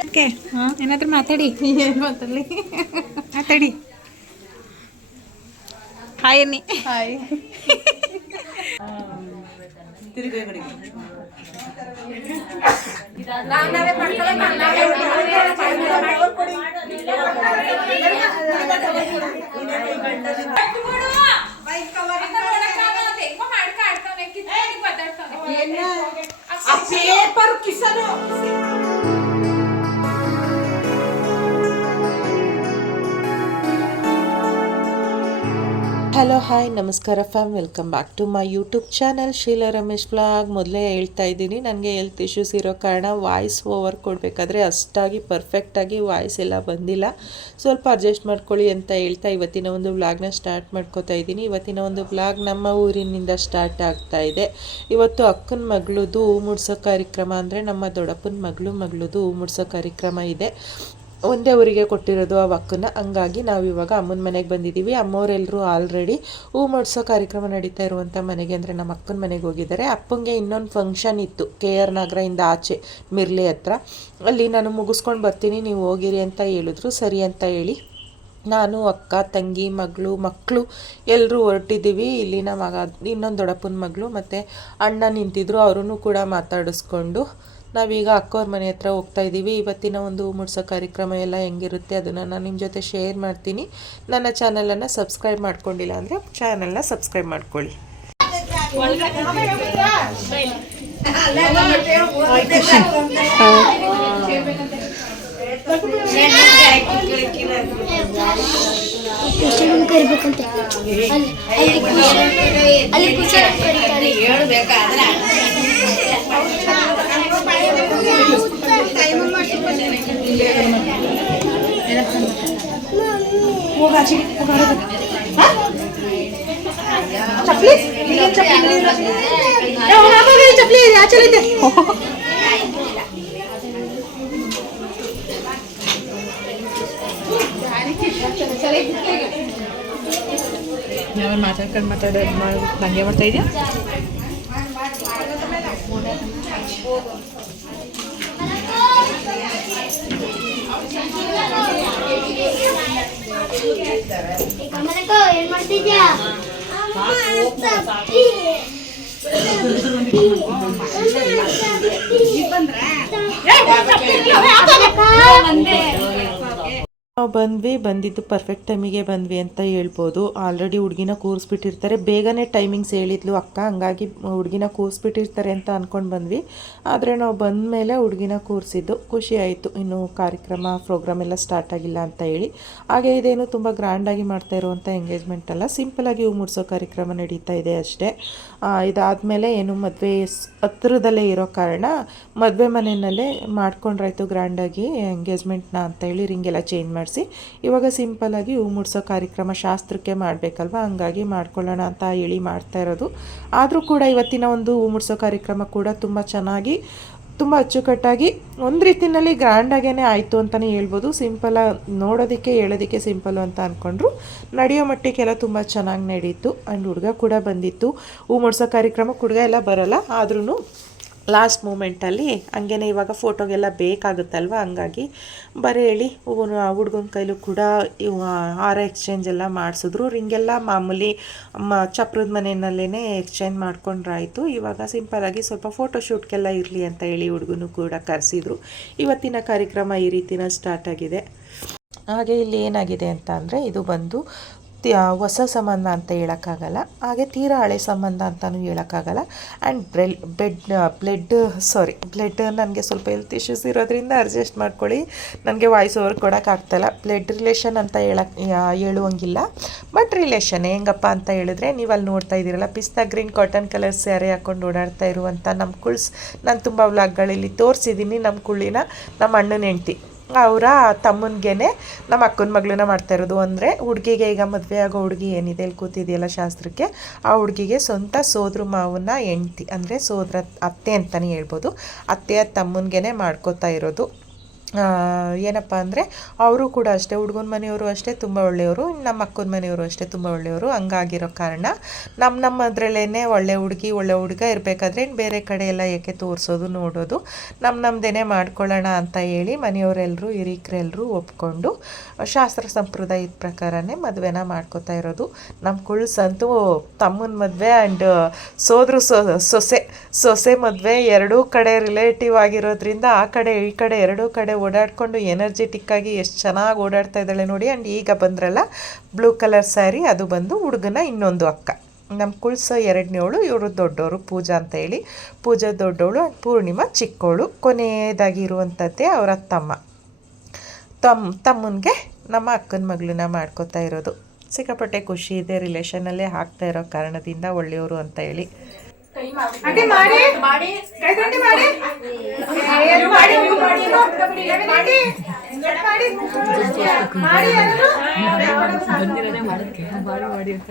Okay ಏನಾದ್ರೂ ಮಾತಾಡಿ ಏನು ಮಾತಾಡಲಿ ಮಾತಾಡಿ ಹಾಯ್ ಅನ್ನಿ ಹಾಯ್ తిరిగి ఇక్కడికి. పేపర్ కిసను. ಹಲೋ, ಹಾಯ್, ನಮಸ್ಕಾರ fam welcome back to my YouTube channel. Sheela Ramesh blog. ಮೊದಲೇ ಹೇಳ್ತಾ ಇದ್ದೀನಿ, ನನಗೆ ಹೆಲ್ತ್ ಇಶ್ಯೂಸ್ ಇರೋ ಕಾರಣ ವಾಯ್ಸ್ ಓವರ್ ಕೊಡಬೇಕಾದ್ರೆ ಅಷ್ಟಾಗಿ ಪರ್ಫೆಕ್ಟಾಗಿ ವಾಯ್ಸ್ ಎಲ್ಲ ಬಂದಿಲ್ಲ. ಸ್ವಲ್ಪ ಅಡ್ಜಸ್ಟ್ ಮಾಡ್ಕೊಳ್ಳಿ ಅಂತ ಹೇಳ್ತಾ ಇವತ್ತಿನ ಒಂದು ವ್ಲಾಗ್ನ ಸ್ಟಾರ್ಟ್ ಮಾಡ್ಕೋತಾ ಇದ್ದೀನಿ. ಇವತ್ತಿನ ಒಂದು ವ್ಲಾಗ್ ನಮ್ಮ ಊರಿನಿಂದ ಸ್ಟಾರ್ಟ್ ಆಗ್ತಾ ಇದೆ. ಇವತ್ತು ಅಕ್ಕನ ಮಗಳದು ಮುಡ್ಸೋ ಕಾರ್ಯಕ್ರಮ ಅಂದರೆ ನಮ್ಮ ದೊಡ್ಡಪ್ಪನ ಮಗಳು ಮಗಳದು ಮುಡ್ಸೋ ಕಾರ್ಯಕ್ರಮ ಇದೆ. ಒಂದೇ ಊರಿಗೆ ಕೊಟ್ಟಿರೋದು ಆ ಅಕ್ಕನ ಹಂಗಾಗಿ ನಾವು ಇವಾಗ ಅಮ್ಮನ ಮನೆಗೆ ಬಂದಿದ್ದೀವಿ ಅಮ್ಮವರೆಲ್ಲರೂ ಆಲ್ರೆಡಿ ಹೂ ಮಾಡಿಸೋ ಕಾರ್ಯಕ್ರಮ ನಡೀತಾ ಇರುವಂಥ ಮನೆಗೆ, ಅಂದರೆ ನಮ್ಮ ಅಕ್ಕನ ಮನೆಗೆ ಹೋಗಿದ್ದಾರೆ. ಅಪ್ಪಂಗೆ ಇನ್ನೊಂದು ಫಂಕ್ಷನ್ ಇತ್ತು, ಕೆ ಆರ್ ನಗರದಿಂದ ಆಚೆ ಮಿರ್ಲಿ ಹತ್ರ. ಅಲ್ಲಿ ನಾನು ಮುಗಿಸ್ಕೊಂಡು ಬರ್ತೀನಿ, ನೀವು ಹೋಗಿರಿ ಅಂತ ಹೇಳಿದ್ರು. ಸರಿ ಅಂತ ಹೇಳಿ ನಾನು, ಅಕ್ಕ, ತಂಗಿ, ಮಗಳು ಮಕ್ಕಳು ಎಲ್ಲರೂ ಹೊರಟಿದ್ದೀವಿ. ಇಲ್ಲಿ ನಮ್ಮ ಇನ್ನೊಂದು ದೊಡ್ಡಪ್ಪನ ಮಗಳು ಮತ್ತು ಅಣ್ಣ ನಿಂತಿದ್ರು. ಅವರೂ ಕೂಡ ಮಾತಾಡಿಸ್ಕೊಂಡು ನಾವೀಗ ಅಕ್ಕವ್ರ ಮನೆ ಹತ್ರ ಹೋಗ್ತಾ ಇದ್ದೀವಿ. ಇವತ್ತಿನ ಒಂದು ಮುಡ್ಸೋ ಕಾರ್ಯಕ್ರಮ ಎಲ್ಲ ಹೆಂಗಿರುತ್ತೆ ಅದನ್ನು ನಾನು ನಿಮ್ಮ ಜೊತೆ ಶೇರ್ ಮಾಡ್ತೀನಿ. ನನ್ನ ಚಾನಲನ್ನು ಸಬ್ಸ್ಕ್ರೈಬ್ ಮಾಡ್ಕೊಂಡಿಲ್ಲ ಅಂದರೆ ಚಾನಲ್ನ ಸಬ್ಸ್ಕ್ರೈಬ್ ಮಾಡ್ಕೊಳ್ಳಿ. ಅಲ್ಲಿ ಕುಶಲಂ ಅಲ್ಲಿ ಕುಶಲಂ ಕರೀತಾರೆ ಯಾವ ಮಾತಾಡ್ಕೊಂಡು ಮಾತಾಡೋದು ಮಾಡಿ ಹಂಗೆ ಮಾಡ್ತಾ ಇದೆಯಾ ತಪ್ಪಿ. ನಾವು ಬಂದ್ವಿ, ಬಂದಿದ್ದು ಪರ್ಫೆಕ್ಟ್ ಟೈಮಿಗೆ ಬಂದ್ವಿ ಅಂತ ಹೇಳ್ಬೋದು. ಆಲ್ರೆಡಿ ಹುಡುಗಿನ ಕೂರಿಸ್ಬಿಟ್ಟಿರ್ತಾರೆ. ಬೇಗನೆ ಟೈಮಿಂಗ್ಸ್ ಹೇಳಿದ್ಲು ಅಕ್ಕ, ಹಂಗಾಗಿ ಹುಡುಗಿನ ಕೂರಿಸ್ಬಿಟ್ಟಿರ್ತಾರೆ ಅಂತ ಅಂದ್ಕೊಂಡು ಬಂದ್ವಿ. ಆದರೆ ನಾವು ಬಂದ ಮೇಲೆ ಹುಡುಗಿನ ಕೂರಿಸಿದ್ದು ಖುಷಿ ಆಯಿತು. ಇನ್ನು ಕಾರ್ಯಕ್ರಮ ಪ್ರೋಗ್ರಾಮ್ ಎಲ್ಲ ಸ್ಟಾರ್ಟ್ ಆಗಿಲ್ಲ ಅಂತ ಹೇಳಿ. ಹಾಗೆ ಇದೇನು ತುಂಬ ಗ್ರ್ಯಾಂಡಾಗಿ ಮಾಡ್ತಾ ಇರುವಂಥ ಎಂಗೇಜ್ಮೆಂಟ್ ಅಲ್ಲ. ಸಿಂಪಲಾಗಿ ಹೂ ಮುಡಿಸೋ ಕಾರ್ಯಕ್ರಮ ನಡೀತಾ ಇದೆ ಅಷ್ಟೇ. ಇದಾದಮೇಲೆ ಏನು ಮದುವೆ ಹತ್ತಿರದಲ್ಲೇ ಇರೋ ಕಾರಣ ಮದುವೆ ಮನೆಯಲ್ಲೇ ಮಾಡ್ಕೊಂಡ್ರಾಯ್ತು ಗ್ರ್ಯಾಂಡಾಗಿ ಎಂಗೇಜ್ಮೆಂಟ್ನ ಅಂತ ಹೇಳಿ ರಿಂಗೆಲ್ಲ ಚೇಂಜ್ ಮಾಡಿಸಿ ಇವಾಗ ಸಿಂಪಲಾಗಿ ಹೂ ಮುಡ್ಸೋ ಕಾರ್ಯಕ್ರಮ ಶಾಸ್ತ್ರಕ್ಕೆ ಮಾಡಬೇಕಲ್ವ? ಹಂಗಾಗಿ ಮಾಡ್ಕೊಳ್ಳೋಣ ಅಂತ ಹೇಳಿ ಮಾಡ್ತಾ ಇರೋದು. ಆದರೂ ಕೂಡ ಇವತ್ತಿನ ಒಂದು ಹೂ ಮುಡ್ಸೋ ಕಾರ್ಯಕ್ರಮ ಕೂಡ ತುಂಬ ಚೆನ್ನಾಗಿ, ತುಂಬ ಅಚ್ಚುಕಟ್ಟಾಗಿ, ಒಂದು ರೀತಿಯಲ್ಲಿ ಗ್ರ್ಯಾಂಡಾಗೇ ಆಯಿತು ಅಂತಲೇ ಹೇಳ್ಬೋದು. ಸಿಂಪಲ ನೋಡೋದಕ್ಕೆ, ಹೇಳೋದಕ್ಕೆ ಸಿಂಪಲ್ಲು ಅಂತ ಅಂದ್ಕೊಂಡ್ರು ನಡೆಯೋ ಮಟ್ಟಿಗೆಲ್ಲ ತುಂಬ ಚೆನ್ನಾಗಿ ನಡೀತು. ಆ್ಯಂಡ್ ಹುಡುಗ ಕೂಡ ಬಂದಿತ್ತು. ಹೂ ಮುಡ್ಸೋ ಕಾರ್ಯಕ್ರಮಕ್ಕೆ ಹುಡುಗ ಎಲ್ಲ ಬರೋಲ್ಲ. ಆದ್ರೂ ಲಾಸ್ಟ್ ಮೂಮೆಂಟಲ್ಲಿ ಹಂಗೇನೆ ಇವಾಗ ಫೋಟೋಗೆಲ್ಲ ಬೇಕಾಗುತ್ತಲ್ವ? ಹಂಗಾಗಿ ಬರೀ ಹೇಳಿ ಹುಡುಗನ ಹುಡ್ಗನ ಕೈಲೂ ಕೂಡ ಇವು ಹಾರ ಎಕ್ಸ್ಚೇಂಜ್ ಎಲ್ಲ ಮಾಡಿಸಿದ್ರು. ರಿಂಗೆಲ್ಲ ಮಾಮೂಲಿ, ಮ, ಚಪ್ರದ ಮನೆಯಲ್ಲೇ ಎಕ್ಸ್ಚೇಂಜ್ ಮಾಡ್ಕೊಂಡ್ರಾಯಿತು. ಇವಾಗ ಸಿಂಪಲಾಗಿ ಸ್ವಲ್ಪ ಫೋಟೋ ಶೂಟ್ಗೆಲ್ಲ ಇರಲಿ ಅಂತ ಹೇಳಿ ಹುಡುಗನು ಕೂಡ ಕರೆಸಿದ್ರು. ಇವತ್ತಿನ ಕಾರ್ಯಕ್ರಮ ಈ ರೀತಿನ ಸ್ಟಾರ್ಟ್ ಆಗಿದೆ. ಹಾಗೆ ಇಲ್ಲಿ ಏನಾಗಿದೆ ಅಂತ ಅಂದರೆ, ಇದು ಬಂದು ಹೊಸ ಸಂಬಂಧ ಅಂತ ಹೇಳೋಕ್ಕಾಗಲ್ಲ, ಹಾಗೆ ತೀರಾ ಹಳೆ ಸಂಬಂಧ ಅಂತಲೂ ಹೇಳೋಕ್ಕಾಗಲ್ಲ. ಆ್ಯಂಡ್ ಬ್ರೆಲ್ ಬೆಡ್ ಬ್ಲಡ್ ಸಾರಿ ಬ್ಲಡ್ ನನಗೆ ಸ್ವಲ್ಪ ಹೆಲ್ತ್ ಇಶ್ಯೂಸ್ ಇರೋದ್ರಿಂದ ಅಡ್ಜಸ್ಟ್ ಮಾಡ್ಕೊಳ್ಳಿ. ನನಗೆ ವಾಯ್ಸ್ ಓವರ್ ಕೊಡೋಕ್ಕಾಗ್ತಲ್ಲ ಬ್ಲಡ್ ರಿಲೇಷನ್ ಅಂತ ಹೇಳಕ್, ಹೇಳುವಂಗಿಲ್ಲ. ಬಟ್ ರಿಲೇಷನ್ ಹೆಂಗಪ್ಪ ಅಂತ ಹೇಳಿದ್ರೆ ನೀವು ಅಲ್ಲಿ ನೋಡ್ತಾ ಇದ್ದೀರಲ್ಲ, pista green cotton colour sari ಹಾಕೊಂಡು ಓಡಾಡ್ತಾ ಇರುವಂಥ ನಮ್ಮ ಕುಳ್ಸ್. ನಾನು ತುಂಬ ವ್ಲಾಗ್ಗಳಲ್ಲಿ ತೋರಿಸಿದ್ದೀನಿ ನಮ್ಮ ಕುಳ್ಳಿನ ನಮ್ಮ ಅಣ್ಣನ ಹೆಂಡ್ತಿ. ಅವರ ತಮ್ಮನಿಗೆ ನಮ್ಮ ಅಕ್ಕನ ಮಗಳನ್ನ ಮಾಡ್ತಾ ಇರೋದು. ಅಂದರೆ ಹುಡುಗಿಗೆ ಈಗ ಮದುವೆ ಆಗೋ ಹುಡುಗಿ ಏನಿದೆ ಇಲ್ಲಿ ಕೂತಿದೆಯಲ್ಲ ಶಾಸ್ತ್ರಕ್ಕೆ, ಆ ಹುಡುಗಿಗೆ ಸ್ವಂತ ಸೋದ್ರ ಮಾವನ ಹೆಂಡ್ತಿ, ಅಂದರೆ ಸೋದರ ಅತ್ತೆ ಅಂತಲೇ ಹೇಳ್ಬೋದು. ಅತ್ತೆಯ ತಮ್ಮನಿಗೆ ಮಾಡ್ಕೋತಾ ಇರೋದು. ಏನಪ್ಪ ಅಂದರೆ ಅವರು ಕೂಡ ಅಷ್ಟೇ, ಹುಡುಗನ ಮನೆಯವರು ಅಷ್ಟೇ ತುಂಬ ಒಳ್ಳೆಯವರು ನಮ್ಮ ಅಕ್ಕನ ಮನೆಯವರು ಅಷ್ಟೇ ತುಂಬ ಒಳ್ಳೆಯವರು, ಹಂಗಾಗಿರೋ ಕಾರಣ ನಮ್ಮ ನಮ್ಮ ಅದರಲ್ಲೇ ಒಳ್ಳೆ ಹುಡುಗಿ, ಒಳ್ಳೆ ಹುಡುಗ ಇರಬೇಕಾದ್ರೆ ಇನ್ನು ಬೇರೆ ಕಡೆ ಎಲ್ಲ ಏಕೆ ತೋರಿಸೋದು, ನೋಡೋದು. ನಮ್ಮ ನಮ್ಮದೇನೆ ಮಾಡ್ಕೊಳ್ಳೋಣ ಅಂತ ಹೇಳಿ ಮನೆಯವರೆಲ್ಲರೂ ಹಿರಿಕರೆಲ್ಲರೂ ಒಪ್ಕೊಂಡು ಶಾಸ್ತ್ರ ಸಂಪ್ರದಾಯದ ಪ್ರಕಾರನೇ ಮದುವೆನ ಮಾಡ್ಕೋತಾ ಇರೋದು. ನಮ್ಮ ಕುಳ್ಸಂತೂ ತಮ್ಮನ ಮದುವೆ ಆ್ಯಂಡ್ ಸೋದ್ರು ಸೊಸೆ ಸೊಸೆ ಮದುವೆ ಎರಡೂ ಕಡೆ ರಿಲೇಟಿವ್ ಆಗಿರೋದ್ರಿಂದ ಆ ಕಡೆ, ಈ ಕಡೆ ಎರಡೂ ಕಡೆ ಓಡಾಡಿಕೊಂಡು ಎನರ್ಜೆಟಿಕ್ ಆಗಿ ಎಷ್ಟು ಚೆನ್ನಾಗಿ ಓಡಾಡ್ತಾ ಇದ್ದಾಳೆ ನೋಡಿ. ಆ್ಯಂಡ್ ಈಗ ಬಂದ್ರಲ್ಲ, ಬ್ಲೂ ಕಲರ್ ಸ್ಯಾರಿ, ಅದು ಬಂದು ಹುಡುಗನ ಇನ್ನೊಂದು ಅಕ್ಕ. ನಮ್ಮ ಕುಳ್ಸ ಎರಡನೇವಳು, ಇವರು ದೊಡ್ಡವರು ಪೂಜಾ ಅಂತ ಹೇಳಿ. ಪೂಜಾ ದೊಡ್ಡವಳು ಆ್ಯಂಡ್ ಪೂರ್ಣಿಮಾ ಚಿಕ್ಕವಳು ಕೊನೆಯದಾಗಿ ಇರುವಂಥದ್ದೇ ಅವರ ತಮ್ಮ. ತಮ್ಮ ತಮ್ಮನಿಗೆ ನಮ್ಮ ಅಕ್ಕನ ಮಗಳನ್ನ ಮಾಡ್ಕೋತಾ ಇರೋದು. ಸಿಕ್ಕಾಪಟ್ಟೆ ಖುಷಿ ಇದೆ ರಿಲೇಷನಲ್ಲೇ ಆಗ್ತಾ ಇರೋ ಕಾರಣದಿಂದ ಒಳ್ಳೆಯವರು ಅಂತ ಹೇಳಿ. ಬಂದಿರೋದೇ ಮಾಡಿ. ಮಾಡಿ. ಮಾಡಿ ಅಂತ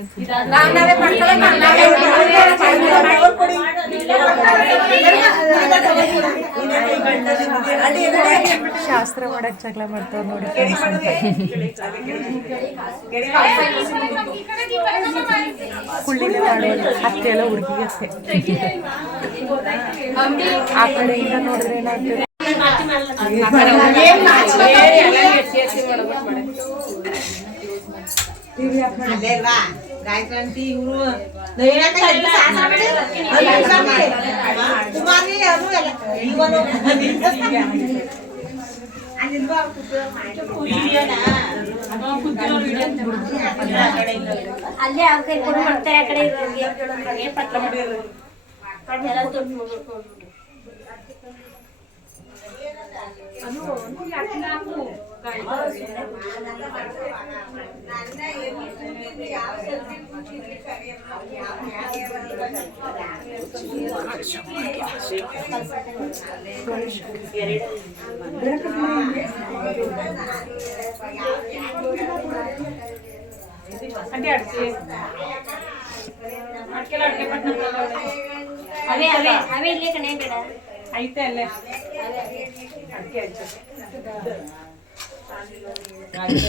ಶಾಸ್ತ್ರ ಮಾಡಕ್ ಜಗಳ ಮಾಡ್ತಾವ್ ನೋಡಿ. ಕುಳ್ಳಿನ ಮಾಡೋದು ಅತ್ತೆ ಎಲ್ಲ ಹುಡುಗಿಗೆ ಅಷ್ಟೇ ಆ ಕಡೆಯಿಂದ ನೋಡಿದ್ರೆ ಏನಾಗ್ತದೆ ಗಾಯತ್ರಿ ಇವರು ಕುಮಾರಿ ಅವರು ಇವನು ಅಲ್ಲೇ ಆ ಕೈ ಕೊಡು ಮಾಡ್ತಾರೆ ಆ ಕಡೆ ಪತ್ರ ಅವೇ ಅವೇ ಅವೇ ಇಲ್ಲೇ ಕಣೆ ಬೇಡ ಐತೆ ಅಲ್ಲೇ ಕಾಯಿ ಹೊಡೆಯೋದು ಇವ್ರು. ಬ್ಲೌಸ್ ಚೆನ್ನಾಗಿ ಕಾಣಿಸ್ತದೆ grand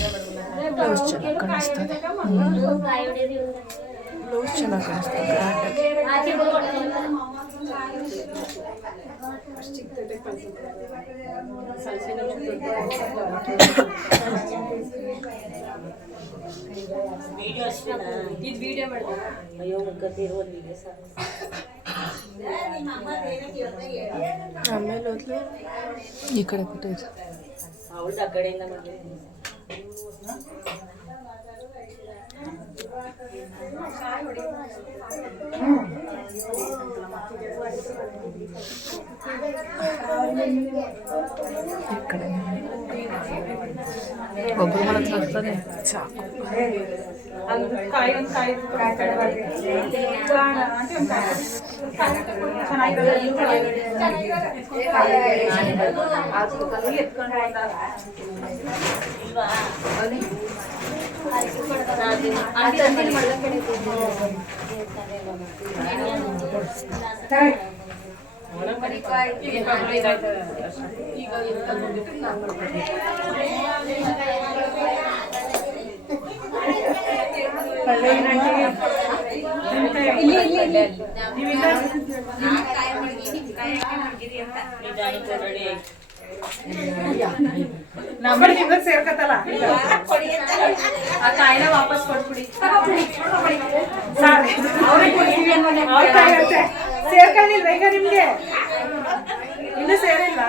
ಆಗಿ. ಆಚೆ ಬರ್ಕೊಡ್ತಾರೆ. ಆಮೇಲೆ ಹೋದ್ಲು ಈ ಕಡೆ ಕೂತೈತೆ ಈ ಕಡೆ ಒಬ್ರು ಮನೆ ಹತ್ರ ಆಗ್ತದೆ ಸಾಕು ಒಂದು ಕಾಯಿ ಒಂದು ಕಾಯಿ ನಂಬರ್ ನಿಮ್ಗೆ ಸೇರ್ಕತ್ತಲ್ಲ ಆ ಕಾಯಿನ ವಾಪಸ್ ಕೊಟ್ಬಿಡಿ ಕೊಡ್ತೀವಿ ಸೇರ್ಕೊಂಡಿಲ್ವ ಈಗ ನಿಮ್ಗೆ. ಇನ್ನೂ ಸೇರಿಲ್ವಾ?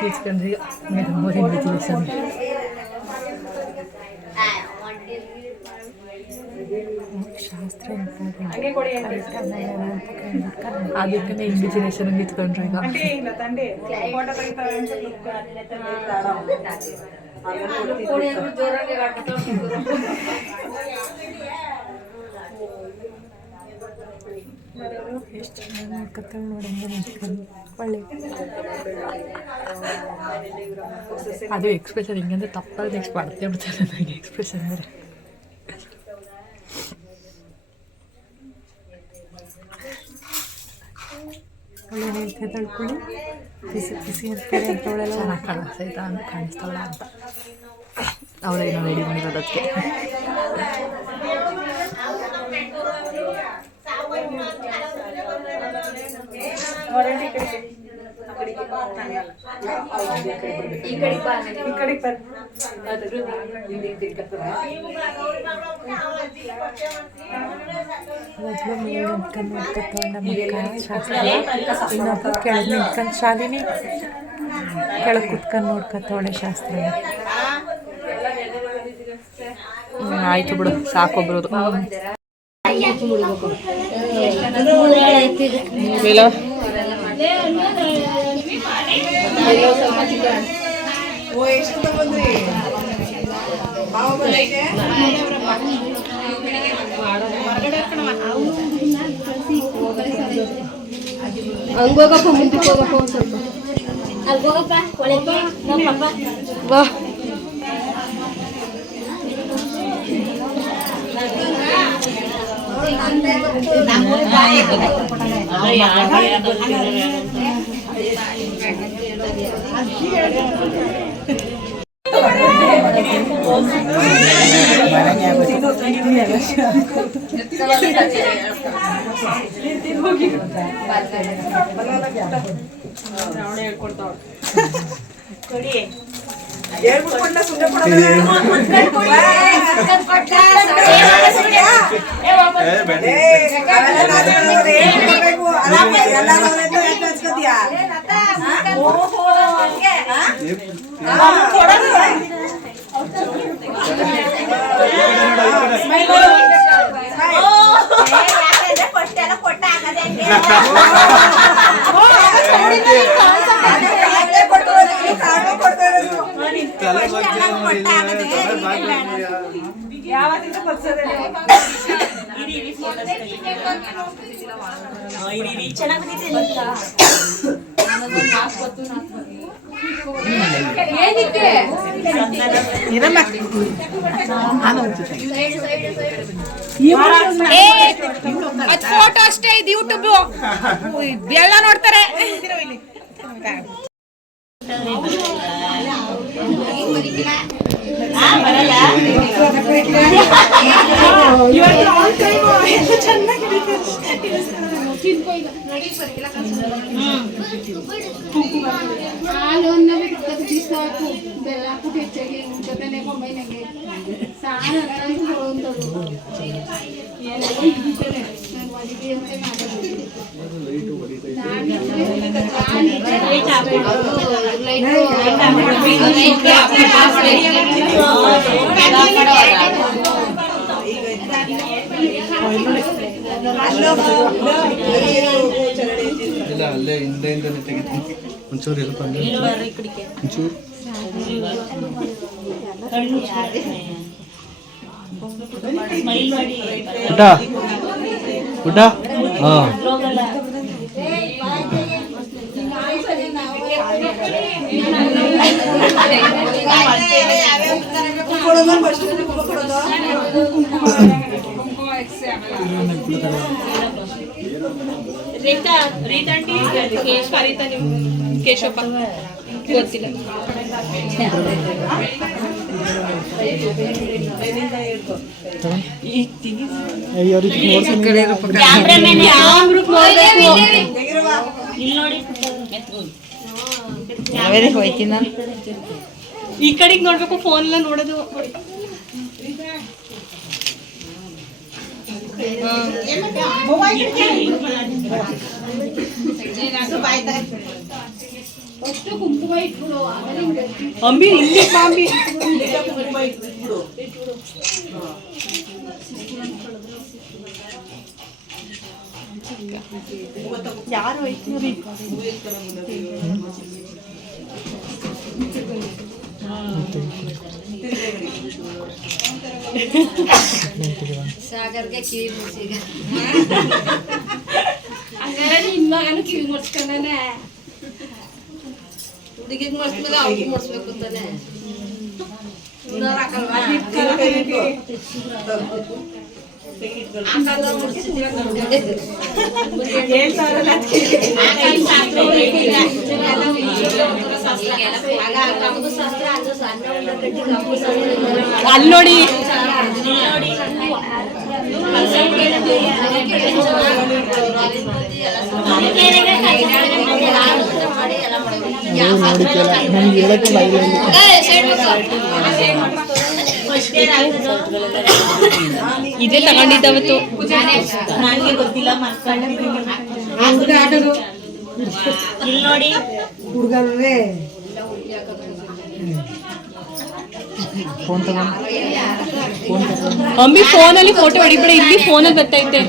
తీసుకోండి మీరు మోరీ తీసుకోండి ಆ, ಒಂಟಿ ಹಂಗೆ ಕೊಡಿ ಆಂಟಿ ಅದಕ್ಕೆ ಇಂಡಿಜಿನೇಷನ್ ನಿಂತ್ಕೊಂಡ್ರೆ ಈಗ ಆಂಟಿ ಎಷ್ಟು ಚೆನ್ನಾಗಿ ನೋಡಂಗೆ ಒಳ್ಳೆ ಅದು ಎಕ್ಸ್ಪ್ರೆಷನ್ ಹಿಂಗಂದ್ರೆ ತಪ್ಪಲ್ಲಿ ನೆಕ್ಸ್ಟ್ ಬರ್ತೇ ಬಿಡ್ತಾರೆ ನನಗೆ ಎಕ್ಸ್ಪ್ರೆಷನ್ ಅಂದರೆ. ಒಳ್ಳೆ ಹೇಳ್ತಾ ತಳ್ಕೊಳ್ಳಿ ಬಿಸಿ ಬಿಸಿ ಅಂತಾರೆ ಅಂತವಳೆಲ್ಲ ಚೆನ್ನಾಗಿ ಕಾಣಿಸ್ತಾ ಅಂತ ಕಾಣಿಸ್ತಾವಳ ಅಂತ. ಅವಳೇನೋ ರೆಡಿ ಕಡೆ ಮೇಲೆ ನಿಂತ್ಕೊಂಡು ಶಾಸ್ತ್ರ ಕೆಳಗೆ ನಿಂತ್ಕೊಂಡು ಶಾಲಿನಿ ಕೆಳಗೆ ಕುತ್ಕೊಂಡು ನೋಡ್ಕೊತವಳೆ ಶಾಸ್ತ್ರ ಆಯ್ತು ಬಿಡು ಸಾಕೊಬ್ರದು ಹಂಗೋಗಪ್ಪ ಮುಂದಕ್ಕೆ ಹೋಗಪ್ಪ ಒಂದು ಸ್ವಲ್ಪ. ಅಲ್ಲಿ ಹೋಗಪ್ಪ ಒಳಗೆ ನಮ್ಮ ಕೊಡ್ತಾವ ಕೊಡಿ ಪಾಪ ವಾ ಯಾವತ್ತಿಂದ ಬರ್ಸೋದೇ ಚೆನ್ನಾಗಿ ಬಂದಿದೆ ಅದು ಫೋಟೋ ಅಷ್ಟೇ ಇದು ಯೂಟ್ಯೂಬ್ ಎಲ್ಲ ನೋಡ್ತಾರೆ. ಹಾಲು ಅನ್ನ ಬಿಟ್ಟು ಬಿಸಾಕು ಬೆಲ್ಲ ಹೆಚ್ಚಾಗಿ ಜೊತೆನೆ ಕೊಂಬೈನಾಗೆ ಸಾರು ಅಂತ ನಾನು ಒಲಿಗೆ ಅಂತ ಮಾತಾಡ್ತೀನಿ ಇಲ್ಲ ಅಲ್ಲೇ ಹಿಂದೆಯಿಂದನೇ ತೆಗಿತೀನಿ ಒಂಚೂರು ಇರಪ್ಪ ಒಂಚೂರು ಊಟ ಊಟ ಹಾಂ ರೀತಾ ರೀತಾ ಕೇಶವ ಕೇಶವಪ್ಪ ಗೊತ್ತಿಲ್ಲ. ಕ್ಯಾಮ್ರಾಮನ್ ಯಾವ ಗ್ರೂಪ್ ನೋಡ್ಬೇಕು? ಇಲ್ಲಿ ನೋಡಿ. ಹೋಯ್ತೀನಿ? ನಾನು ಈ ಕಡೆಗೆ ನೋಡಬೇಕು ಫೋನ್ ಎಲ್ಲ ನೋಡೋದು. ಅಂಬಿ ಇಲ್ಲಿ ಅಂಬಿ? ಯಾರು ಐತಿ ಸಾಗರ್ಗೆ ಕಿವಿ ಮುಗಿಸಿಗ ಹಂಗಾರೆ ನಿನ್ ಮಗನು ಕಿವಿ ಮುಡ್ಸ್ಕೊಂಡಾನೆ ಹುಡುಗಿಗೆ ಮುಡ್ಸ್ಬೇಕು ಅವ್ರಿಗೆ ಮುಡ್ಸ್ಬೇಕು ಅಂತಾನೆ ಹೇಳ್ತಾರಲ್ಲ ಅಲ್ಲಿ ನೋಡಿ. ನನಗೆ ಹೇಳಕ್ಕೆ ಬಾಯಿಲ್ಲ ಇದೇ ತಗೊಂಡಿದ್ದವತ್ತು ಇಲ್ಲಿ ನೋಡಿ. ಫೋನ್ ತಗೊಂಡು ಫೋನ್ ತಗೊಂಡು ಮಮ್ಮಿ ಫೋನಲ್ಲಿ ಫೋಟೋ ಹೊಡಿಬೇಡ ಇಲ್ಲಿ ಫೋನಲ್ಲಿ ಬರ್ತೈತೆ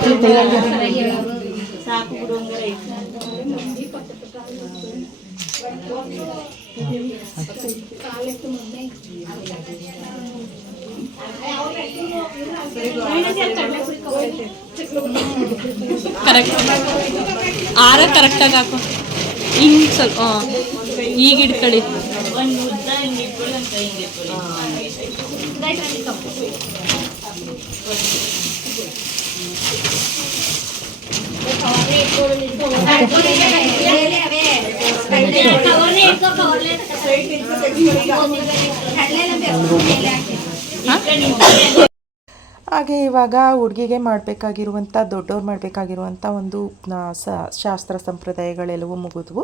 ಕರೆಕ್ಟ್ ಆರ ಕರೆಕ್ಟಾಗಿ ಹಾಕು. ಹಿಂಗೆ ಸ್ವಲ್ಪ ಈಗ ಈಗ ಇಟ್ಕೊಳ್ಳಿ ಹಾಗೆ ಇವಾಗ ಹುಡುಗಿಗೆ ಮಾಡಬೇಕಾಗಿರುವಂಥ, ದೊಡ್ಡವ್ರು ಮಾಡಬೇಕಾಗಿರುವಂಥ ಒಂದು ಶಾಸ್ತ್ರ ಸಂಪ್ರದಾಯಗಳೆಲ್ಲವೂ ಮುಗಿದ್ವು.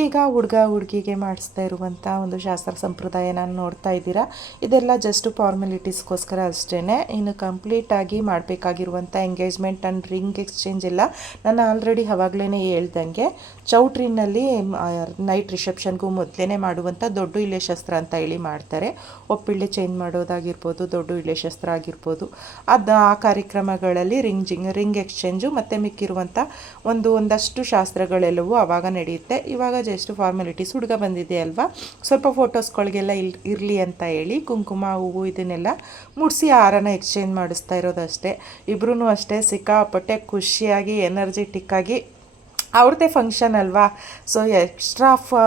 ಈಗ ಹುಡುಗ ಹುಡುಗಿಗೆ ಮಾಡಿಸ್ತಾ ಇರುವಂಥ ಒಂದು ಶಾಸ್ತ್ರ ಸಂಪ್ರದಾಯ ನಾನು ನೋಡ್ತಾ ಇದ್ದೀರಾ? ಇದೆಲ್ಲ ಜಸ್ಟ್ ಫಾರ್ಮಾಲಿಟೀಸ್ಗೋಸ್ಕರ ಅಷ್ಟೇ ಇನ್ನು ಕಂಪ್ಲೀಟಾಗಿ ಮಾಡಬೇಕಾಗಿರುವಂಥ ಎಂಗೇಜ್ಮೆಂಟ್ ಆ್ಯಂಡ್ ರಿಂಗ್ ಎಕ್ಸ್ಚೇಂಜ್ ಎಲ್ಲ ನಾನು ಆಲ್ರೆಡಿ ಅವಾಗಲೇ ಹೇಳ್ದಂಗೆ. ಚೌಟ್ರಿನಲ್ಲಿ ನೈಟ್ ರಿಸೆಪ್ಷನ್ಗೂ ಮೊದಲೇ ಮಾಡುವಂಥ ದೊಡ್ಡ ಇಳೆ ಶಸ್ತ್ರ ಅಂತ ಹೇಳಿ ಮಾಡ್ತಾರೆ. ಒಪ್ಪಿಳ್ಳೆ ಚೇಂಜ್ ಮಾಡೋದಾಗಿರ್ಬೋದು, ದೊಡ್ಡ ಇಳೆ ಶಸ್ತ್ರ ಆಗಿರ್ಬೋದು. ಅದು ಆ ಕಾರ್ಯಕ್ರಮಗಳಲ್ಲಿ ರಿಂಗ್ ಜಿಂಗ್, ರಿಂಗ್ ಎಕ್ಸ್ಚೇಂಜು ಮತ್ತು ಮಿಕ್ಕಿರುವಂಥ ಒಂದು ಒಂದಷ್ಟು ಶಾಸ್ತ್ರಗಳೆಲ್ಲವೂ ಆವಾಗ ನಡೆಯುತ್ತೆ. ಇವಾಗ ಜಸ್ಟ್ ಫಾರ್ಮಾಲಿಟೀಸ್ ಹುಡುಗ ಬಂದಿದೆ ಅಲ್ವಾ? ಸ್ವಲ್ಪ ಫೋಟೋಸ್ಗಳಿಗೆಲ್ಲ ಇಲ್, ಇರಲಿ ಅಂತ ಹೇಳಿ ಕುಂಕುಮ, ಹೂವು ಇದನ್ನೆಲ್ಲ ಮುಡಿಸಿ ಹಾರನ ಎಕ್ಸ್ಚೇಂಜ್ ಮಾಡಿಸ್ತಾ ಇರೋದಷ್ಟೇ. ಇಬ್ರೂ ಅಷ್ಟೇ ಸಿಕ್ಕಾಪಟ್ಟೆ ಖುಷಿಯಾಗಿ, ಎನರ್ಜೆಟಿಕ್ಕಾಗಿ ಅವ್ರದ್ದೇ ಫಂಕ್ಷನ್ ಅಲ್ವಾ? ಸೊ ಎಕ್ಸ್ಟ್ರಾ ಫ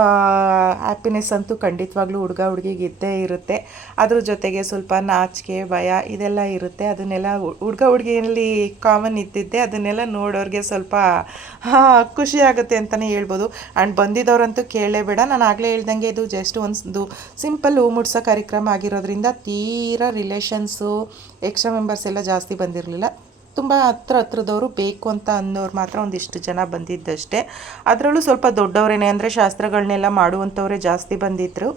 ಹ್ಯಾಪಿನೆಸ್ ಅಂತೂ ಖಂಡಿತವಾಗ್ಲೂ ಹುಡುಗ ಹುಡುಗಿಗೆ ಇದ್ದೇ ಇರುತ್ತೆ. ಅದ್ರ ಜೊತೆಗೆ ಸ್ವಲ್ಪ ನಾಚಿಕೆ, ಭಯ ಇದೆಲ್ಲ ಇರುತ್ತೆ. ಅದನ್ನೆಲ್ಲ ಹುಡುಗ ಹುಡುಗಿಯಲ್ಲಿ ಕಾಮನ್ ಇದ್ದಿದ್ದೆ ಅದನ್ನೆಲ್ಲ ನೋಡೋರಿಗೆ ಸ್ವಲ್ಪ ಖುಷಿ ಆಗುತ್ತೆ ಅಂತಲೇ ಹೇಳ್ಬೋದು. ಆ್ಯಂಡ್ ಬಂದಿದ್ದವ್ರಂತೂ ಕೇಳಲೇ ಬೇಡ. ನಾನು ಆಗಲೇ ಹೇಳ್ದಂಗೆ ಇದು ಜಸ್ಟ್ ಒಂದು ಸಿಂಪಲ್ ಹೂ ಮುಡ್ಸೋ ಕಾರ್ಯಕ್ರಮ ಆಗಿರೋದ್ರಿಂದ ತೀರಾ ರಿಲೇಷನ್ಸು ಎಕ್ಸ್ಟ್ರಾ ಮೆಂಬರ್ಸ್ ಎಲ್ಲ ಜಾಸ್ತಿ ಬಂದಿರಲಿಲ್ಲ. ತುಂಬ ಹತ್ರ ಹತ್ರದವರು ಬೇಕು ಅಂತ ಅನ್ನೋರು ಮಾತ್ರ ಒಂದಿಷ್ಟು ಜನ ಬಂದಿದ್ದಷ್ಟೇ. ಅದರಲ್ಲೂ ಸ್ವಲ್ಪ ದೊಡ್ಡವರೇನೆ ಅಂದರೆ ಶಾಸ್ತ್ರಗಳನ್ನೆಲ್ಲ ಮಾಡುವಂಥವರೇ ಜಾಸ್ತಿ ಬಂದಿದ್ದರು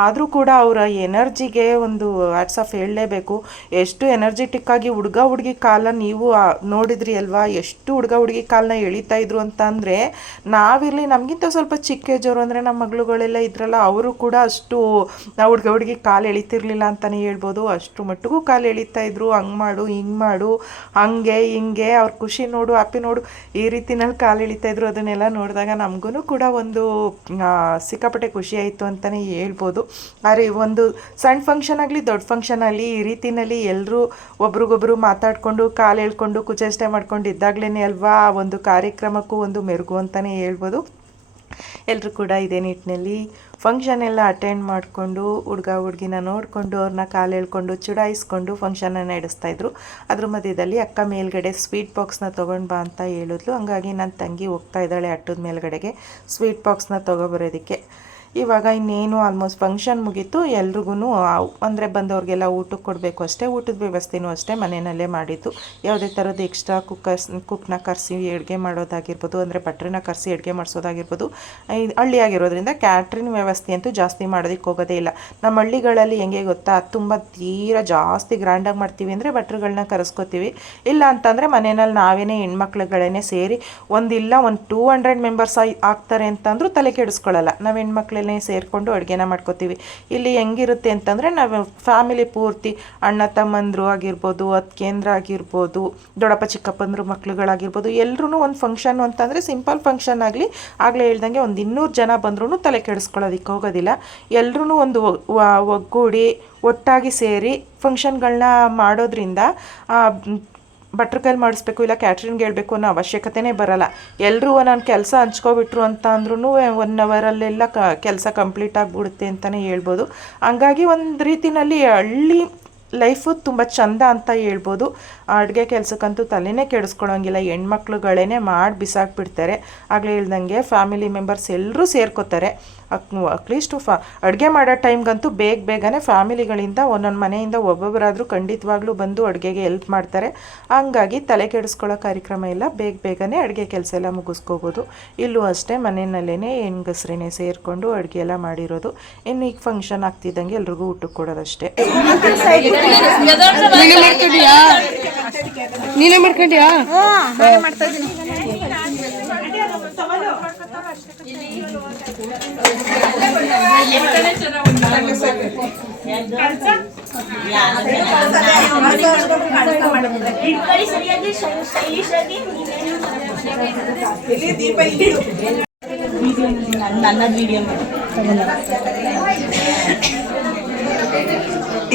ಆದರೂ ಕೂಡ ಅವರ ಎನರ್ಜಿಗೆ ಒಂದು ಆಟ್ಸ್ ಆಫ್ ಹೇಳಲೇಬೇಕು. ಎಷ್ಟು ಎನರ್ಜೆಟಿಕ್ ಆಗಿ ಹುಡುಗ ಹುಡುಗಿ ಕಾಲ ನೀವು ನೋಡಿದ್ರಿ ಅಲ್ವಾ? ಎಷ್ಟು ಹುಡುಗ ಹುಡುಗಿ ಕಾಲನ್ನ ಎಳಿತಾ ಇದ್ರು ಅಂತ ಅಂದರೆ ನಾವಿರಲಿ ನಮಗಿಂತ ಸ್ವಲ್ಪ ಚಿಕ್ಕ ಏಜವರು ಅಂದರೆ ನಮ್ಮ ಮಗಳುಗಳೆಲ್ಲ ಇದ್ರಲ್ಲ, ಅವರು ಕೂಡ ಅಷ್ಟು ನಾವು ಹುಡುಗ ಹುಡುಗಿ ಕಾಲು ಎಳಿತಿರ್ಲಿಲ್ಲ ಅಂತಲೇ ಹೇಳ್ಬೋದು. ಅಷ್ಟು ಮಟ್ಟಿಗೂ ಕಾಲು ಎಳಿತಾ ಇದ್ರು. ಹಂಗೆ ಮಾಡು, ಹಿಂಗೆ ಮಾಡು, ಹಂಗೆ ಹಿಂಗೆ ಅವ್ರ ಖುಷಿ ನೋಡು, ಅಪ್ಪಿ ನೋಡು, ಈ ರೀತಿನಲ್ಲಿ ಕಾಲು ಎಳಿತಾ ಇದ್ರು, ಅದನ್ನೆಲ್ಲ ನೋಡಿದಾಗ ನಮಗೂ ಕೂಡ ಒಂದು ಸಿಕ್ಕಾಪಟ್ಟೆ ಖುಷಿ ಆಯಿತು ಅಂತಲೇ ಹೇಳ್ಬೋದು. ಆದರೆ ಒಂದು ಸಣ್ಣ ಫಂಕ್ಷನ್ ಆಗಲಿ, ದೊಡ್ಡ ಫಂಕ್ಷನ್ ಆಗಲಿ, ಈ ರೀತಿನಲ್ಲಿ ಎಲ್ಲರೂ ಒಬ್ರಿಗೊಬ್ರು ಮಾತಾಡಿಕೊಂಡು, ಕಾಲು ಎಳ್ಕೊಂಡು ಕುಚೇಷ್ಟೆ ಮಾಡ್ಕೊಂಡು ಇದ್ದಾಗಲೇ ಅಲ್ವಾ, ಆ ಒಂದು ಕಾರ್ಯಕ್ರಮಕ್ಕೂ ಒಂದು ಮೆರುಗು ಅಂತಲೇ ಹೇಳ್ಬೋದು. ಎಲ್ಲರೂ ಕೂಡ ಇದೇ ನಿಟ್ಟಿನಲ್ಲಿ ಫಂಕ್ಷನ್ ಎಲ್ಲ ಅಟೆಂಡ್ ಮಾಡಿಕೊಂಡು ಹುಡುಗ, ಹುಡುಗಿನ ನೋಡಿಕೊಂಡು ಅವ್ರನ್ನ ಕಾಲು ಎಳ್ಕೊಂಡು ಚುಡಾಯಿಸ್ಕೊಂಡು ಫಂಕ್ಷನ್ನ ನಡೆಸ್ತಾಯಿದ್ರು ಅದ್ರ ಮಧ್ಯದಲ್ಲಿ ಅಕ್ಕ ಮೇಲ್ಗಡೆ ಸ್ವೀಟ್ ಬಾಕ್ಸ್ನ ತೊಗೊಂಡು ಬಾ ಅಂತ ಹೇಳಿದ್ಲು. ಹಂಗಾಗಿ ನನ್ನ ತಂಗಿ ಹೋಗ್ತಾ ಇದ್ದಾಳೆ ಅಟ್ಟದ ಮೇಲ್ಗಡೆಗೆ. ಸ್ವೀಟ್ ಬಾಕ್ಸ್ನ ತೊಗೊಬರೋದಕ್ಕೆ ಇವಾಗ ಇನ್ನೇನು ಆಲ್ಮೋಸ್ಟ್ ಫಂಕ್ಷನ್ ಮುಗೀತು ಎಲ್ರಿಗೂ ಅಂದರೆ ಬಂದವ್ರಿಗೆಲ್ಲ ಊಟಕ್ಕೆ ಕೊಡಬೇಕು ಅಷ್ಟೇ, ಊಟದ ವ್ಯವಸ್ಥೆನೂ ಅಷ್ಟೇ ಮನೆಯಲ್ಲೇ ಮಾಡಿದ್ದು. ಯಾವುದೇ ಥರದ್ದು ಎಕ್ಸ್ಟ್ರಾ ಕುಕ್ಕರ್ಸ್ ಕುಕ್ನ ಕರೆಸಿ ಅಡುಗೆ ಮಾಡೋದಾಗಿರ್ಬೋದು, ಅಂದರೆ ಭಟ್ರನ್ನ ಕರೆಸಿ ಅಡುಗೆ ಮಾಡಿಸೋದಾಗಿರ್ಬೋದು ಹಳ್ಳಿ ಆಗಿರೋದ್ರಿಂದ ಕ್ಯಾಟ್ರಿನ್ ವ್ಯವಸ್ಥೆ ಅಂತೂ ಜಾಸ್ತಿ ಮಾಡೋದಕ್ಕೆ ಹೋಗೋದೇ ಇಲ್ಲ. ನಮ್ಮ ಹಳ್ಳಿಗಳಲ್ಲಿ ಹೆಂಗೆ ಗೊತ್ತಾ, ತುಂಬ ತೀರಾ ಜಾಸ್ತಿ ಗ್ರ್ಯಾಂಡಾಗಿ ಮಾಡ್ತೀವಿ ಅಂದರೆ ಭಟ್ರುಗಳನ್ನ ಕರೆಸ್ಕೋತೀವಿ. ಇಲ್ಲ ಅಂತಂದರೆ ಮನೆಯಲ್ಲಿ ನಾವೇನೇ ಹೆಣ್ಮಕ್ಳುಗಳೇ ಸೇರಿ ಒಂದಿಲ್ಲ, ಒಂದು ಟೂ ಹಂಡ್ರೆಡ್ ಮೆಂಬರ್ಸ್ ಆಗ್ತಾರೆ ಅಂತಂದ್ರೂ ತಲೆ ಕೆಡಿಸ್ಕೊಳ್ಳಲ್ಲ ನಾವು ಹೆಣ್ಮಕ್ಳು ಮನೆಯಲ್ಲೇ ಸೇರಿಕೊಂಡು ಅಡುಗೆನ ಮಾಡ್ಕೋತೀವಿ. ಇಲ್ಲಿ ಹೆಂಗಿರುತ್ತೆ ಅಂತಂದರೆ ನಾವು ಫ್ಯಾಮಿಲಿ ಪೂರ್ತಿ ಅಣ್ಣ ತಮ್ಮಂದರು ಆಗಿರ್ಬೋದು ಅತ್ಕೇಂದ್ರ ಆಗಿರ್ಬೋದು, ದೊಡ್ಡಪ್ಪ, ಚಿಕ್ಕಪ್ಪಂದ್ರು, ಮಕ್ಳುಗಳಾಗಿರ್ಬೋದು ಎಲ್ಲರೂ ಒಂದು ಫಂಕ್ಷನ್ ಅಂತಂದರೆ ಸಿಂಪಲ್ ಫಂಕ್ಷನ್ ಆಗಲಿ, ಆಗಲೇ ಹೇಳ್ದಂಗೆ ಒಂದು ಇನ್ನೂರು ಜನ ಬಂದ್ರೂ ತಲೆ ಕೆಡಿಸ್ಕೊಳ್ಳೋದಕ್ಕೆ ಹೋಗೋದಿಲ್ಲ. ಎಲ್ಲರೂ ಒಂದು ಒಗ್ಗೂಡಿ ಒಟ್ಟಾಗಿ ಸೇರಿ ಫಂಕ್ಷನ್ಗಳನ್ನ ಮಾಡೋದ್ರಿಂದ ಭಟ್ರ ಕೈಲಿ ಮಾಡಿಸ್ಬೇಕು ಇಲ್ಲ ಕ್ಯಾಟ್ರಿಂಗ್ ಹೇಳಬೇಕು ಅನ್ನೋ ಅವಶ್ಯಕತೆನೇ ಬರಲ್ಲ. ಎಲ್ಲರೂ ನಾನು ಕೆಲಸ ಹಂಚ್ಕೊಬಿಟ್ರು ಅಂತ ಅಂದ್ರೂ ಒನ್ ಅವರಲ್ಲೆಲ್ಲ ಕ, ಕೆಲಸ ಕಂಪ್ಲೀಟ್ ಆಗಿಬಿಡುತ್ತೆ ಅಂತಲೇ ಹೇಳ್ಬೋದು. ಹಂಗಾಗಿ ಒಂದು ರೀತಿಯಲ್ಲಿ ಹಳ್ಳಿ ಲೈಫು ತುಂಬ ಚಂದ ಅಂತ ಹೇಳ್ಬೋದು. ಅಡುಗೆ ಕೆಲಸಕ್ಕಂತೂ ತಲೆನೇ ಕೆಡಿಸ್ಕೊಳ್ಳೋಂಗಿಲ್ಲ ಹೆಣ್ಮಕ್ಳುಗಳೇ ಮಾಡಿ ಬಿಸಾಕ್ಬಿಡ್ತಾರೆ. ಆಗಲೇ ಹೇಳ್ದಂಗೆ ಫ್ಯಾಮಿಲಿ ಮೆಂಬರ್ಸ್ ಎಲ್ಲರೂ ಸೇರ್ಕೋತಾರೆ. ಅಟ್ಲೀಸ್ಟು ಫಾ ಅಡುಗೆ ಮಾಡೋ ಟೈಮ್ಗಂತೂ ಬೇಗ ಬೇಗನೆ ಫ್ಯಾಮಿಲಿಗಳಿಂದ ಒಂದೊಂದು ಮನೆಯಿಂದ ಒಬ್ಬೊಬ್ಬರಾದರೂ ಖಂಡಿತವಾಗ್ಲೂ ಬಂದು ಅಡುಗೆಗೆ ಹೆಲ್ಪ್ ಮಾಡ್ತಾರೆ. ಹಂಗಾಗಿ ತಲೆ ಕೆಡಿಸ್ಕೊಳ್ಳೋ ಕಾರ್ಯಕ್ರಮ ಇಲ್ಲ. ಬೇಗ ಬೇಗನೆ ಅಡುಗೆ ಕೆಲಸ ಎಲ್ಲ ಮುಗಿಸ್ಕೋಬೋದು. ಇಲ್ಲೂ ಅಷ್ಟೇ ಮನೆಯಲ್ಲೇ ಹೆಣ್ಗಸ್ರೇನೆ ಸೇರಿಕೊಂಡು ಅಡುಗೆ ಎಲ್ಲ ಮಾಡಿರೋದು. ಇನ್ನು ಈಗ ಫಂಕ್ಷನ್ ಆಗ್ತಿದ್ದಂಗೆ ಎಲ್ರಿಗೂ ಊಟಕ್ಕೆ ಕೊಡೋದಷ್ಟೇ. ನೀನೇ ಮಾಡ್ಕೊಂಡ್ಯಾ? ಇಟ್ಕೊಳ್ಳಿ ಸರಿಯಾಗಿ ಸ್ಟೈಲಿಶ್ ಆಗಿ ನನ್ನ ವಿಡಿಯೋ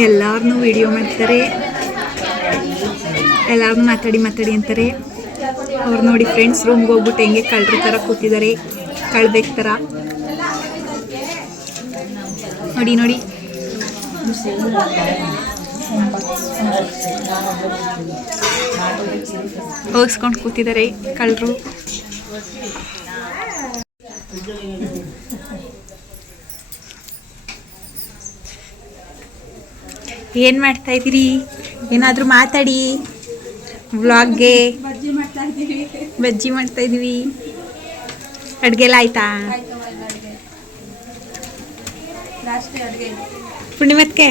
ಎಲ್ಲಾರನ್ನೂ ವಿಡಿಯೋ ಮಾಡ್ತಾರೆ. ಎಲ್ಲಾರನ್ನೂ ಮಾತಾಡಿ ಮಾತಾಡಿ ಅಂತಾರೆ. ಅವ್ರು ನೋಡಿ ಫ್ರೆಂಡ್ಸ್ ರೂಮ್ಗೆ ಹೋಗ್ಬಿಟ್ಟು ಹೆಂಗೆ ಕಳ್ರ ಥರ ಕೂತಿದ್ದಾರೆ. ಕಳ್ಬೇಕು ಥರ ನೋಡಿ ನೋಡಿ. ಹೋಗಿಸ್ಕೊಂಡು ಕೂತಿದ್ದಾರೆ ಕಳ್ಳರು ಏನು ಮಾಡ್ತಾ ಇದ್ದೀರಿ? ಏನಾದರೂ ಮಾತಾಡಿ. ವ್ಲಾಗ್ಗೆ. ಬಜ್ಜಿ ಮಾಡ್ತಾ ಇದೀವಿ ಅಡುಗೆ ಎಲ್ಲ ಆಯ್ತಾ? ಪುಣ್ಯಮತ್ಕೆ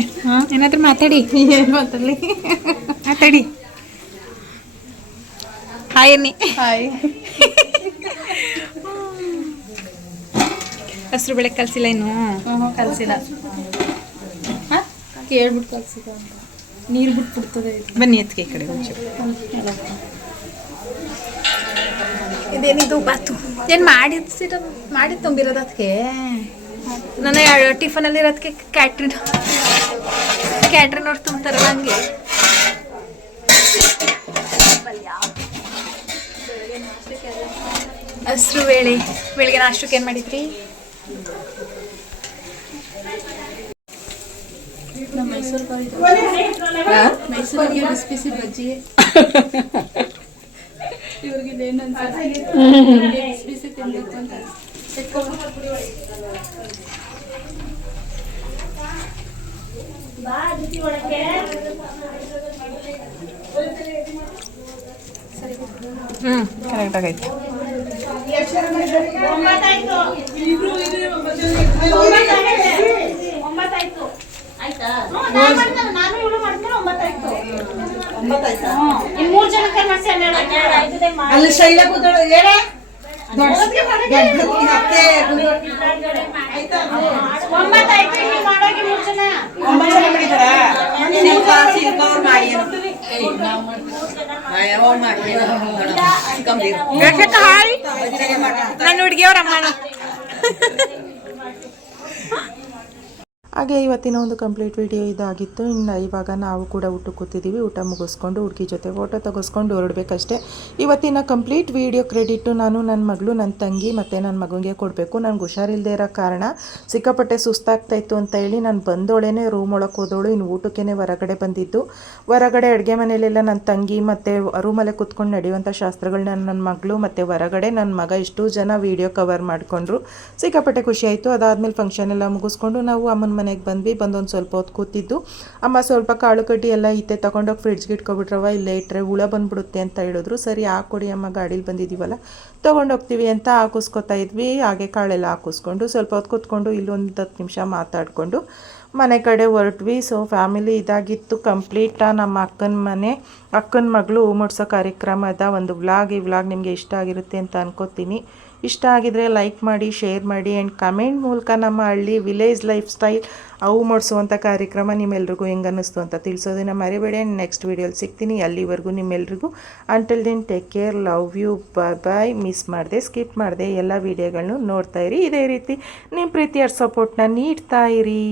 ಏನಾದರೂ ಮಾತಾಡಿ. ಏನು ಮಾತಾಡಲಿ? ಮಾತಾಡಿ. ಹಾಯ್ ಅನ್ನಿ. ಹಾಯ್. ಹಸ್ರು ಬೆಳೆ ಕಲ್ಸಿಲ್ಲ ಇನ್ನು? ಕಲ್ಸಿಲ್ಲ. ಕೇಳ್ಬಿಟ್ಟು ಕಲ್ಸಿದ ನೀರು ಬಿಟ್ಬಿಡ್ತದೆ ಬನ್ನಿ ಅದಕ್ಕೆ ಈ ಕಡೆ ಇದೇನಿದು ಬಾತು? ಏನು ಮಾಡಿದ ಮಾಡಿದ್ ತುಂಬಿರೋದು ಅದಕ್ಕೆ ನನ್ನ ಟಿಫನಲ್ಲಿ ಇರೋದಕ್ಕೆ ಕ್ಯಾಟ್ರಿನ್. ಕ್ಯಾಟ್ರಿನ್ ಅವ್ರು ತುಂಬ್ತಾರೆ ಹಂಗೆ ಹಸ್ರು ಬೇಳೆ ಬೆಳಿಗ್ಗೆ ನಾಷ್ಟಕ್ಕೆ ಏನು ಮಾಡಿದ್ರಿ? ಮೈಸೂರಿಗೆ ಬಿಸಿ ಬಿಸಿ ಬಜ್ಜಿ ಇವ್ರಿಗೆ ಏನು ಬಿಸಿ ಬಿಸಿ ತಿನ್ಬೇಕು ಅಂತ ಹ್ಞೂ ಕರೆಕ್ಟ್ ಆಗೈತೆ ಅಲ್ಲಿ ಶೈಲ ಕೂತಳು ಹೇಳ ಹಾಯ್. ನನ್ನ ಹುಡುಗಿಯವ್ರ ಅಮ್ಮನ. ಹಾಗೆ ಇವತ್ತಿನ ಒಂದು ಕಂಪ್ಲೀಟ್ ವಿಡಿಯೋ ಇದಾಗಿತ್ತು. ಇನ್ನು ಇವಾಗ ನಾವು ಕೂಡ ಊಟ ಕೂತಿದ್ದೀವಿ ಊಟ ಮುಗಿಸ್ಕೊಂಡು ಹುಡುಗಿ ಜೊತೆ ಫೋಟೋ ತೆಗೆಸ್ಕೊಂಡು ಹೊರಡಬೇಕಷ್ಟೇ. ಇವತ್ತಿನ ಕಂಪ್ಲೀಟ್ ವಿಡಿಯೋ ಕ್ರೆಡಿಟು ನಾನು ನನ್ನ ಮಗಳು ನನ್ನ ತಂಗಿ ಮತ್ತು ನನ್ನ ಮಗನಿಗೆ ಕೊಡಬೇಕು. ನನಗೆ ಹುಷಾರಿಲ್ಲದೆ ಇರೋ ಕಾರಣ ಸಿಕ್ಕಾಪಟ್ಟೆ ಸುಸ್ತಾಗ್ತಾ ಇತ್ತು ಅಂತ ಹೇಳಿ ನಾನು ಬಂದೋಳೇನೆ ರೂಮ್ ಒಳಗೆ ಹೋದೋಳು. ಇನ್ನು ಊಟಕ್ಕೇ ಹೊರಗಡೆ ಬಂದಿದ್ದು. ಹೊರಗಡೆ ಅಡುಗೆ ಮನೆಯಲ್ಲೆಲ್ಲ ನನ್ನ ತಂಗಿ ಮತ್ತು ರೂಮಲ್ಲೇ ಕೂತ್ಕೊಂಡು ನಡೆಯುವಂಥ ಶಾಸ್ತ್ರಗಳನ್ನ ನನ್ನ ಮಗಳು ಮತ್ತು ಹೊರಗಡೆ ನನ್ನ ಮಗ ಇಷ್ಟು ಜನ ವೀಡಿಯೋ ಕವರ್ ಮಾಡಿಕೊಂಡ್ರು. ಸಿಕ್ಕಾಪಟ್ಟೆ ಖುಷಿ ಆಯಿತು. ಅದಾದಮೇಲೆ ಫಂಕ್ಷನ್ ಎಲ್ಲ ಮುಗಿಸ್ಕೊಂಡು ನಾವು ಅಮ್ಮನ ಮನೆಗೆ ಬಂದ್ವಿ, ಬಂದೊಂದು ಸ್ವಲ್ಪ ಹೊತ್ತು ಕೂತಿದ್ದು. ಅಮ್ಮ ಸ್ವಲ್ಪ ಕಾಳು ಕಡ್ಡಿ ಎಲ್ಲ ಇತ್ತೆ, ತೊಗೊಂಡೋಗಿ ಫ್ರಿಡ್ಜ್ಗೆ ಇಟ್ಕೊಬಿಟ್ರವ ಇಲ್ಲೇ ಇಟ್ಟರೆ ಹುಳ ಬಂದ್ಬಿಡುತ್ತೆ ಅಂತ ಹೇಳಿದ್ರು. ಸರಿ ಹಾಕ್ಕೊಡಿ ಅಮ್ಮ, ಗಾಡೀಲಿ ಬಂದಿದ್ದೀವಲ್ಲ ತೊಗೊಂಡೋಗ್ತೀವಿ ಅಂತ ಹಾಕಿಸ್ಕೊತಾ ಇದ್ವಿ. ಹಾಗೆ ಕಾಳೆಲ್ಲ ಹಾಕಿಸ್ಕೊಂಡು ಸ್ವಲ್ಪ ಹೊತ್ತು ಕೂತ್ಕೊಂಡು ಇಲ್ಲೊಂದು ಹತ್ತು ನಿಮಿಷ ಮಾತಾಡಿಕೊಂಡು ಮನೆ ಕಡೆ ಹೊರಟ್ವಿ. ಸೊ ಫ್ಯಾಮಿಲಿ ಇದಾಗಿತ್ತು ಕಂಪ್ಲೀಟ ನಮ್ಮ ಅಕ್ಕನ ಮನೆ, ಅಕ್ಕನ ಮಗಳು ಹೂ ಮುಡ್ಸೋ ಕಾರ್ಯಕ್ರಮದ ಒಂದು ವ್ಲಾಗ್ ಈ ವ್ಲಾಗ್ ನಿಮಗೆ ಇಷ್ಟ ಆಗಿರುತ್ತೆ ಅಂತ ಅನ್ಕೋತೀನಿ. ಇಷ್ಟ ಆಗಿದ್ರೆ ಲೈಕ್ ಮಾಡಿ ಶೇರ್ ಮಾಡಿ ಆ್ಯಂಡ್ ಕಮೆಂಟ್ ಮೂಲಕ ನಮ್ಮ ಹಳ್ಳಿ ವಿಲೇಜ್ ಲೈಫ್ ಸ್ಟೈಲ್ ಅವು ಮಾಡಿಸುವಂಥ ಕಾರ್ಯಕ್ರಮ ನಿಮ್ಮೆಲ್ರಿಗೂ ಹೆಂಗೆ ಅನ್ನಿಸ್ತು ಅಂತ ತಿಳಿಸೋದನ್ನ ಮರಿಬೇಡಿ. ಆ್ಯಂಡ್ ನೆಕ್ಸ್ಟ್ ವೀಡಿಯೋಲಿ ಸಿಗ್ತೀನಿ. ಅಲ್ಲಿವರೆಗೂ ನಿಮ್ಮೆಲ್ರಿಗೂ until then take care love you bye bye miss ಮಾಡಿದೆ ಸ್ಕಿಪ್ ಮಾಡಿದೆ, ಎಲ್ಲ ವೀಡಿಯೋಗಳನ್ನು ನೋಡ್ತಾಯಿರಿ ಇದೇ ರೀತಿ ನಿಮ್ಮ ಪ್ರೀತಿಯರ್ ಸಪೋರ್ಟ್ನ ನೀಡ್ತಾ ಇರಿ.